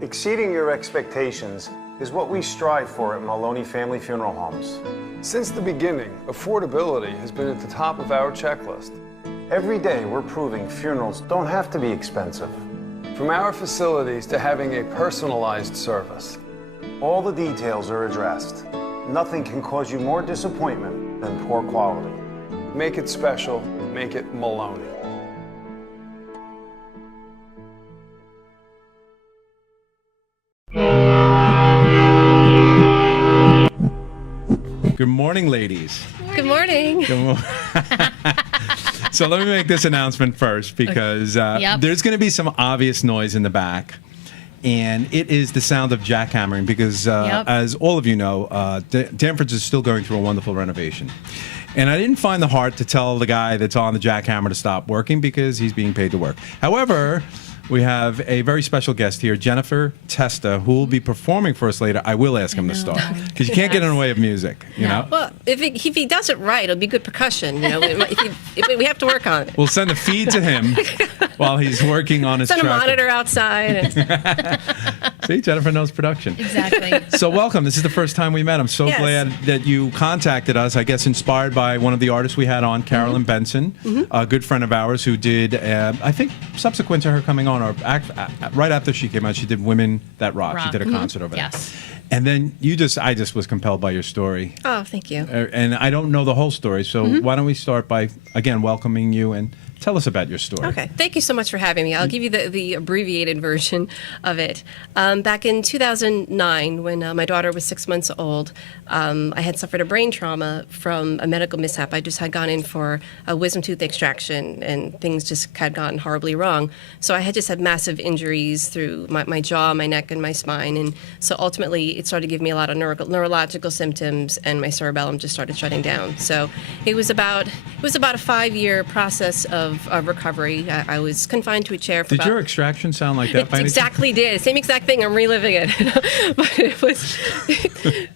Exceeding your expectations is what we strive for at Maloney Family Funeral Homes. Since the beginning, affordability has been at the top of our checklist. Every day we're proving funerals don't have to be expensive. From our facilities to having a personalized service. All the details are addressed. Nothing can cause you more disappointment than poor quality. Make it special, make it Maloney. Good morning, ladies. Good morning. So let me make this announcement first because there's going to be some obvious noise in the back. And it is the sound of jackhammering because, as all of you know, Danforth is still going through a wonderful renovation. And I didn't find the heart to tell the guy that's on the jackhammer to stop working because he's being paid to work. However, we have a very special guest here, Jennifer Testa, who will be performing for us later. I will ask him to start because you can't get in the way of music, you know? Well, if he does it right, it'll be good percussion. You know, if we have to work on it. We'll send a feed to him while he's working on his Send track. a monitor outside. See, Jennifer knows production. Exactly. So welcome. This is the first time we met. I'm so glad that you contacted us. I guess inspired by one of the artists we had on, Carolyn Benson, a good friend of ours who did, I think subsequent to her coming on, or right after she came out, she did Women That Rock. She did a concert over there. Yes. And then I just was compelled by your story. Oh, thank you. And I don't know the whole story, so why don't we start by, again, welcoming you and tell us about your story. Okay. Thank you so much for having me. I'll give you the abbreviated version of it. Back in 2009, when my daughter was 6 months old, I had suffered a brain trauma from a medical mishap. I just had gone in for a wisdom tooth extraction, and things just had gone horribly wrong. So I had just had massive injuries through my jaw, my neck, and my spine. And so ultimately, it started giving me a lot of neurological symptoms, and my cerebellum just started shutting down. So it was about a 5-year process of recovery. I was confined to a chair for Did your extraction sound like that? It exactly did. Same exact thing. I'm reliving it. But it was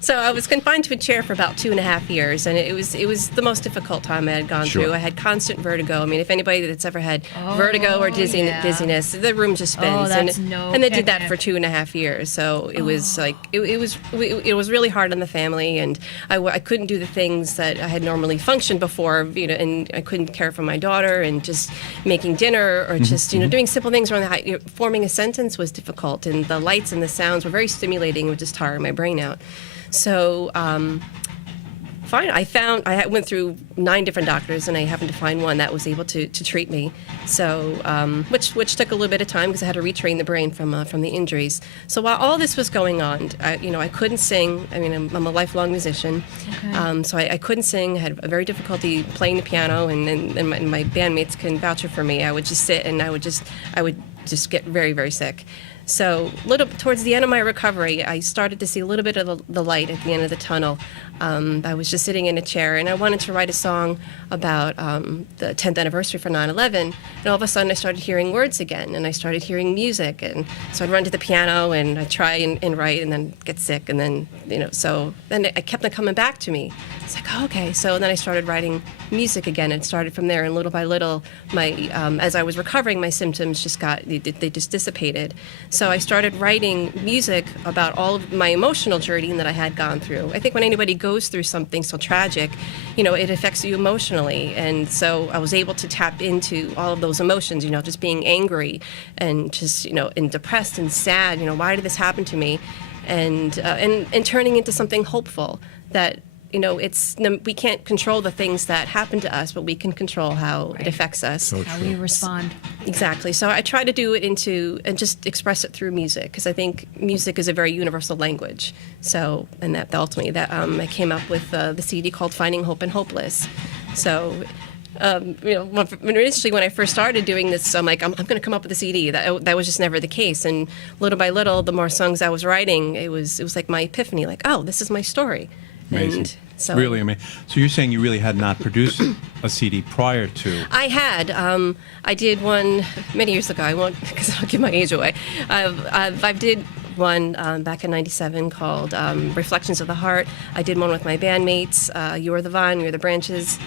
so I was confined to a chair for about 2.5 years, and it was the most difficult time I had gone through. I had constant vertigo. I mean, if anybody that's ever had vertigo or dizziness, the room just spins. And they did that for 2.5 years. So it was like it was really hard on the family, and I couldn't do the things that I had normally functioned before. You know, and I couldn't care for my daughter, and just making dinner or just doing simple things around the house. Forming a sentence was difficult, and the lights and the sounds were very stimulating. It would just tire my brain out. So fine, I went through 9 different doctors, and I happened to find one that was able to treat me. So which took a little bit of time because I had to retrain the brain from the injuries. So while all this was going on, I couldn't sing. I mean, I'm a lifelong musician, so I couldn't sing. I had a very difficulty playing the piano, and my bandmates can vouch for me. I would just sit, and I would just get very, very sick. So towards the end of my recovery, I started to see a little bit of the light at the end of the tunnel. I was just sitting in a chair, and I wanted to write a song about the 10th anniversary for 9/11. And all of a sudden, I started hearing words again, and I started hearing music. And so I'd run to the piano, and I'd try and write, and then get sick. And then, so then it kept on coming back to me. It's like, oh, okay. So then I started writing music again. It started from there, and little by little, as I was recovering, my symptoms they just dissipated. So I started writing music about all of my emotional journey that I had gone through. I think when anybody goes through something so tragic, it affects you emotionally. And so I was able to tap into all of those emotions, just being angry and just, and depressed and sad, why did this happen to me? And turning into something hopeful that, we can't control the things that happen to us, but we can control how it affects us. So how we respond. Exactly. So I try to do it and just express it through music, because I think music is a very universal language. So, and that ultimately I came up with the CD called Finding Hope and Hopeless. So, initially when I first started doing this, I'm like, I'm going to come up with a CD. That was just never the case. And little by little, the more songs I was writing, it was like my epiphany, like, oh, this is my story. Amazing. And so, really amazing. So you're saying you really had not produced a CD prior to? I had. I did one many years ago. I won't, because I'll give my age away. I did one back in '97 called Reflections of the Heart. I did one with my bandmates, You're the Vine, You're the Branches.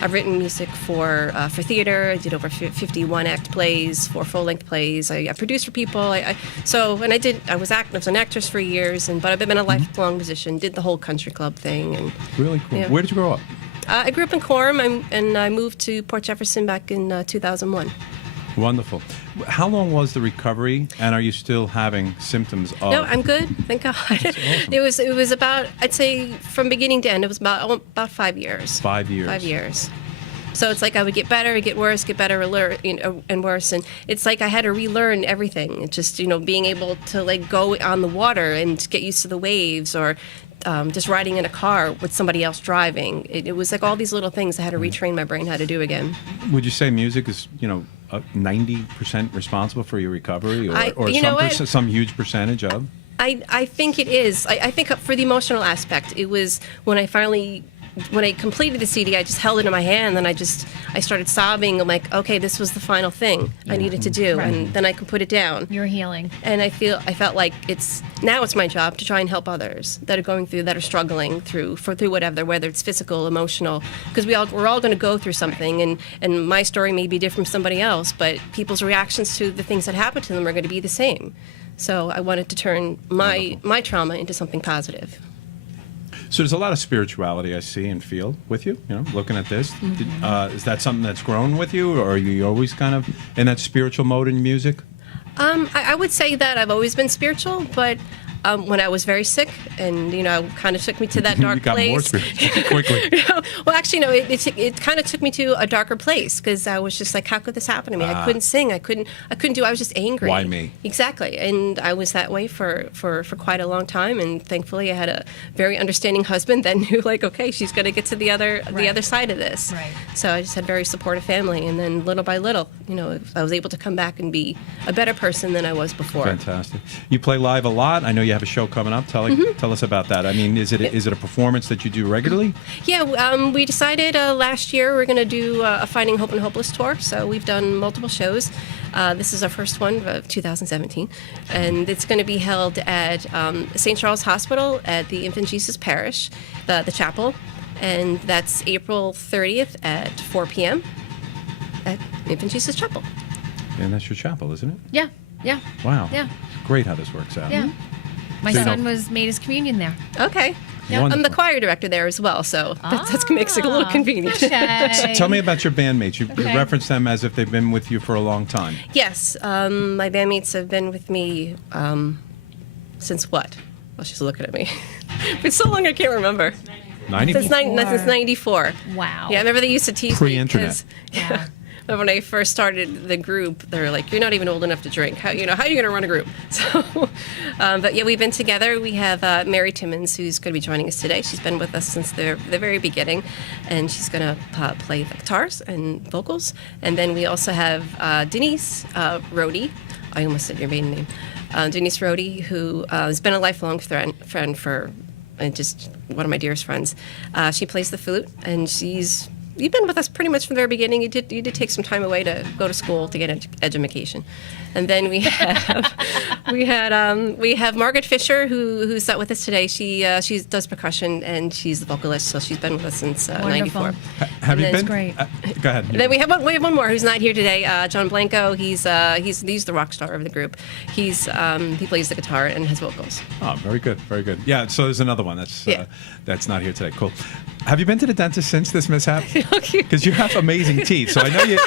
I've written music for theater. I did over 51 act plays, 4 full-length plays. I produced for people. I was an actress for years, but I've been a lifelong musician. Did the whole country club thing. And really cool. Yeah. Where did you grow up? I grew up in Quorum, and I moved to Port Jefferson back in 2001. Wonderful. How long was the recovery, and are you still having symptoms of? No, I'm good. Thank God. Awesome. It was about, I'd say, from beginning to end, it was about 5 years. 5 years. 5 years. So it's like I would get better, get worse, get better, and worse. And it's like I had to relearn everything. It's just, being able to like go on the water and get used to the waves, or just riding in a car with somebody else driving. It was like all these little things I had to retrain my brain how to do again. Would you say music is, 90% responsible for your recovery, or some huge percentage of? I think it is. I think for the emotional aspect, it was when I completed the CD, I just held it in my hand, and I started sobbing. I'm like, okay, this was the final thing I needed to do, right. And then I could put it down. You're healing. And I felt like it's my job to try and help others that are struggling through whatever, whether it's physical, emotional, because we're all going to go through something, and my story may be different from somebody else, but people's reactions to the things that happen to them are going to be the same. So I wanted to turn my trauma into something positive. So there's a lot of spirituality I see and feel with you, looking at this. Mm-hmm. Is that something that's grown with you, or are you always kind of in that spiritual mode in music? I would say that I've always been spiritual, but when I was very sick, and kind of took me to that dark place. You got more spiritual quickly. Well, actually, no. It kind of took me to a darker place, because I was just like, how could this happen to me? I couldn't sing. I couldn't do. I was just angry. Why me? Exactly. And I was that way for quite a long time. And thankfully, I had a very understanding husband that knew, like, okay, she's going to get to the other side of this. Right. So I just had very supportive family, and then little by little, I was able to come back and be a better person than I was before. Fantastic. You play live a lot. I know you have a show coming up. Tell us about that. I mean, is it a performance that you do regularly? Yeah, we decided last year we're going to do a Finding Hope and Hopeless tour. So we've done multiple shows. This is our first one of 2017, and it's going to be held at St. Charles Hospital at the Infant Jesus Parish, the chapel, and that's April 30th at 4 p.m. at Infant Jesus Chapel. And that's your chapel, isn't it? Yeah. Yeah. Wow. Yeah. Great how this works out. Yeah. My son made his communion there. Okay. Yeah. I'm the choir director there as well, so that makes it a little convenient. Okay. Tell me about your bandmates. You reference them as if they've been with you for a long time. Yes. My bandmates have been with me since what? Well, she's looking at me. It's so long I can't remember. 94? Since 94. Wow. Yeah, I remember they used to tease Pre-internet. Me. Yeah. When I first started the group, they were like, "You're not even old enough to drink. How are you going to run a group?" So, but yeah, we've been together. We have Mary Timmons, who's going to be joining us today. She's been with us since the very beginning, and she's going to play the guitars and vocals. And then we also have Denise Rohde. I almost said your maiden name. Denise Rohde, who has been a lifelong friend for, and just one of my dearest friends. She plays the flute, and you've been with us pretty much from the very beginning. You did take some time away to go to school to get education, and then we have Margaret Fisher who's sat with us today. She does percussion, and she's the vocalist, so she's been with us since '94. Have you been? Great. Go ahead. And then we have one more who's not here today. John Blanco. He's the rock star of the group. He plays the guitar and has vocals. Oh, very good, very good. Yeah. So there's another one that's not here today. Cool. Have you been to the dentist since this mishap? Because you have amazing teeth, so I know you.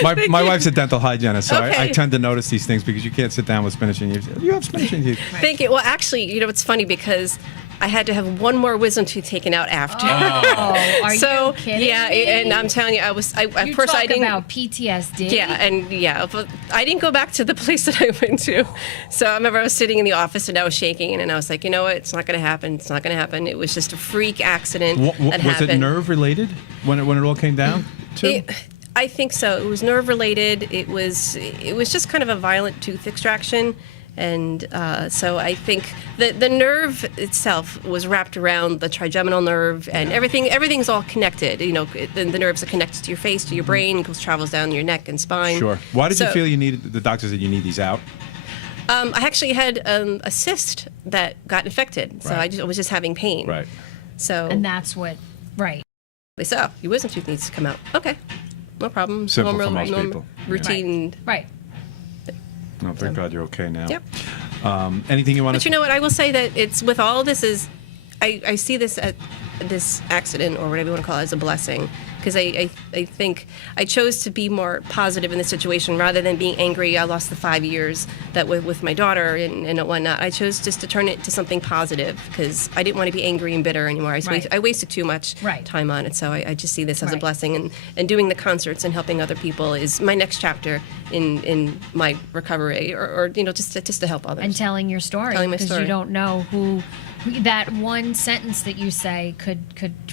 My wife's a dental hygienist, so I tend to notice these things because you can't sit down with spinach in your teeth. You have spinach in your teeth. Thank you. Well, actually, it's funny because I had to have one more wisdom tooth taken out after. Oh, are you kidding? Yeah, and I'm telling you, I didn't about PTSD. Yeah, but I didn't go back to the place that I went to. So I remember I was sitting in the office and I was shaking, and I was like, you know what? It's not going to happen. It's not going to happen. It was just a freak accident that happened. Was it nerve related when it all came down to? I think so. It was nerve related. It was just kind of a violent tooth extraction. And so I think the nerve itself was wrapped around the trigeminal nerve, and everything's all connected. The nerves are connected to your face, to your brain, travels down your neck and spine. Sure. Why did you feel you needed? The doctor said you need these out. I actually had a cyst that got infected, so I was just having pain. Right. So. And that's what. Right. They said, "Oh, your wisdom tooth needs to come out." Okay, no problem. Simple for most people. Routine. Right. Oh, thank God you're okay now. Yep. Anything you want to? But you know what? I will say that it's with all this is, I see this this accident or whatever you want to call it as a blessing, because I think I chose to be more positive in the situation rather than being angry. I lost the 5 years that with my daughter and whatnot. I chose just to turn it to something positive because I didn't want to be angry and bitter anymore. I wasted too much time on it, so I just see this as a blessing. And doing the concerts and helping other people is my next chapter in my recovery, or just to help others. And telling your story, because you don't know who that one sentence that you say could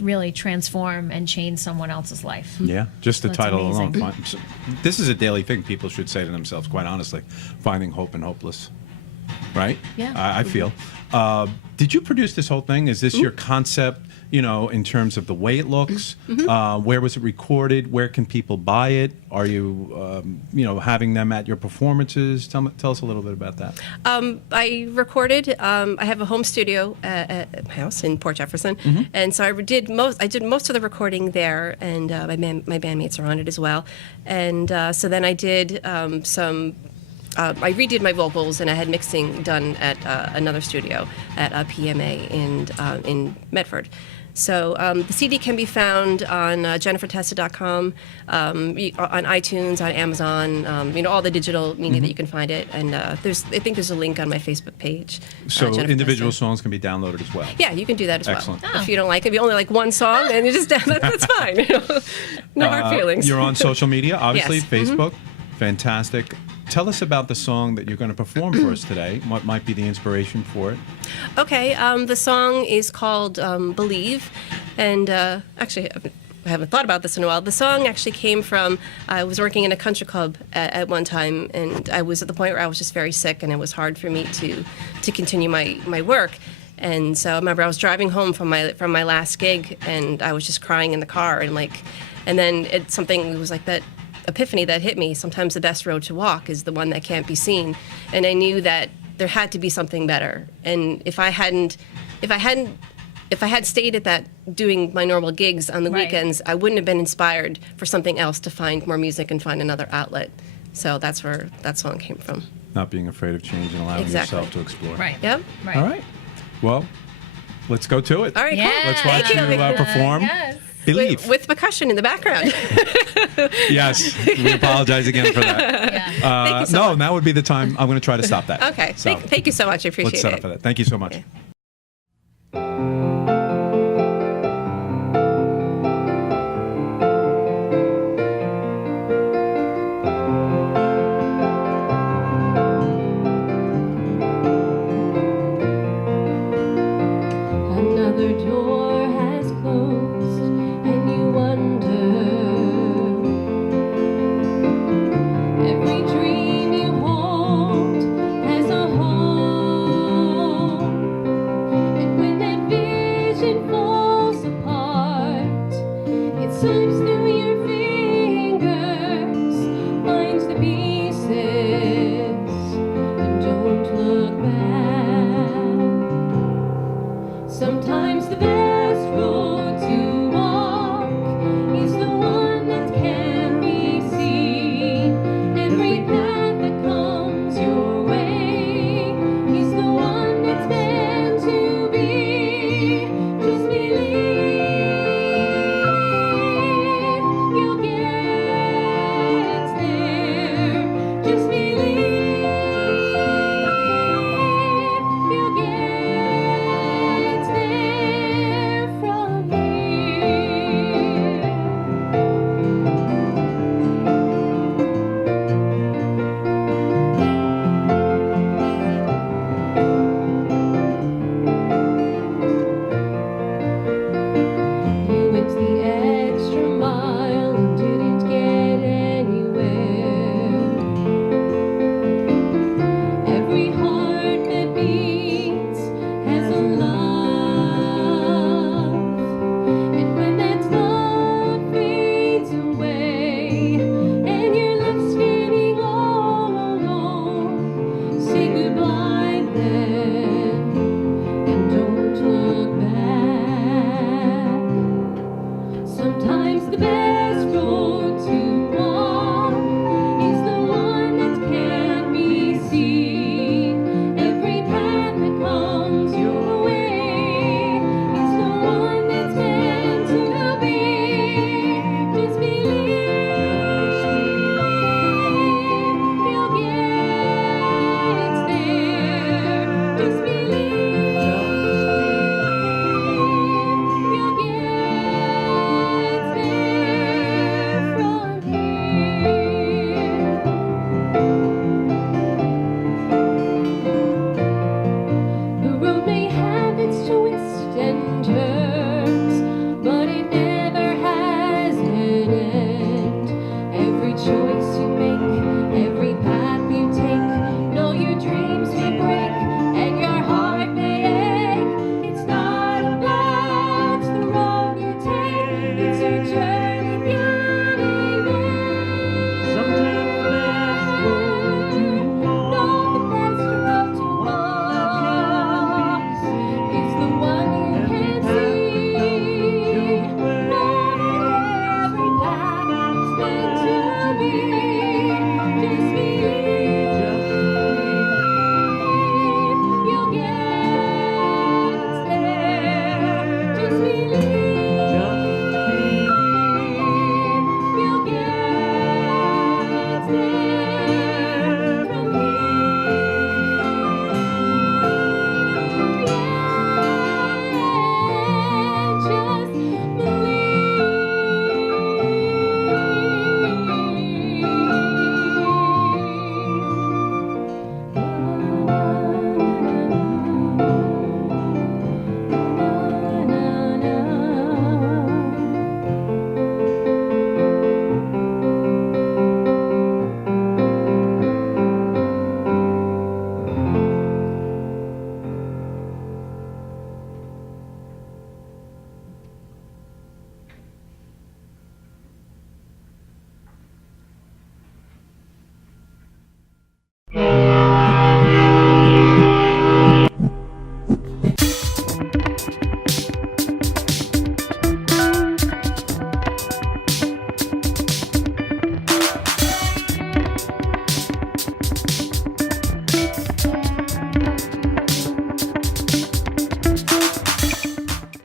really transform and change someone else's life. Yeah, just the title amazing. alone. This is a daily thing people should say to themselves, quite honestly, finding hope in hopeless. Right? Yeah. I feel. Did you produce this whole thing? Is this your concept, in terms of the way it looks? Where was it recorded? Where can people buy it? Are you, having them at your performances? Tell us a little bit about that. I recorded. I have a home studio at my house in Port Jefferson, and so I did most of the recording there, and my bandmates are on it as well. And so then I did some. I redid my vocals, and I had mixing done at another studio at PMA in Medford. So the CD can be found on JenniferTesta.com, on iTunes, on Amazon, all the digital media that you can find it. And I think there's a link on my Facebook page. So individual Testa. songs can be downloaded as well? Yeah, you can do that as Excellent. well. If you don't like it, if you only like one song, and you just that's fine. No hard feelings. You're on social media, obviously, Yes. Facebook. Fantastic. Tell us about the song that you're going to perform for us today. What might be the inspiration for it? Okay, the song is called Believe, and actually I haven't thought about this in a while. The song actually came from, I was working in a country club at one time, and I was at the point where I was just very sick, and it was hard for me to continue my work. And so I remember I was driving home from my last gig, and I was just crying in the car, and then it was like that epiphany that hit me. Sometimes the best road to walk is the one that can't be seen, and I knew that there had to be something better. And if I had stayed at that doing my normal gigs on the weekends, I wouldn't have been inspired for something else, to find more music and find another outlet. So that's where that song came from. Not being afraid of change and allowing yourself to explore. Right. Yep. Right. All right. Well, let's go to it. All right, cool. Let's watch you perform. Yes. Believe. With percussion in the background. Yes. We apologize again for that. Yeah. Thank you so much. That would be the time. I'm going to try to stop that. Okay. So, Thank you so much. I appreciate let's set it. up for that. Thank you so much. Okay.